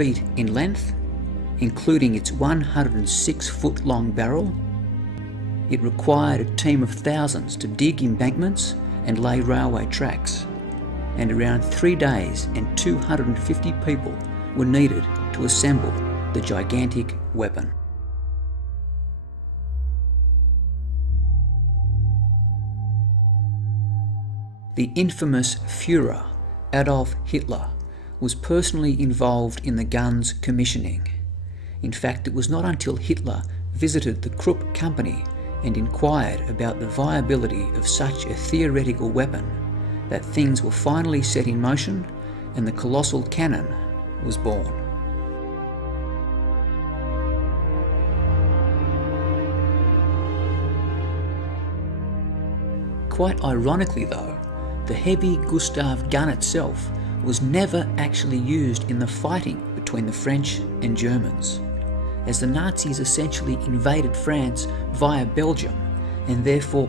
feet in length, including its 106-foot-long barrel. It required a team of thousands to dig embankments and lay railway tracks, and around 3 days and 250 people were needed to assemble the gigantic weapon. The infamous Führer, Adolf Hitler, was personally involved in the gun's commissioning. In fact, it was not until Hitler visited the Krupp company and inquired about the viability of such a theoretical weapon that things were finally set in motion and the colossal cannon was born. Quite ironically though, the heavy Gustav gun itself was never actually used in the fighting between the French and Germans, as the Nazis essentially invaded France via Belgium and therefore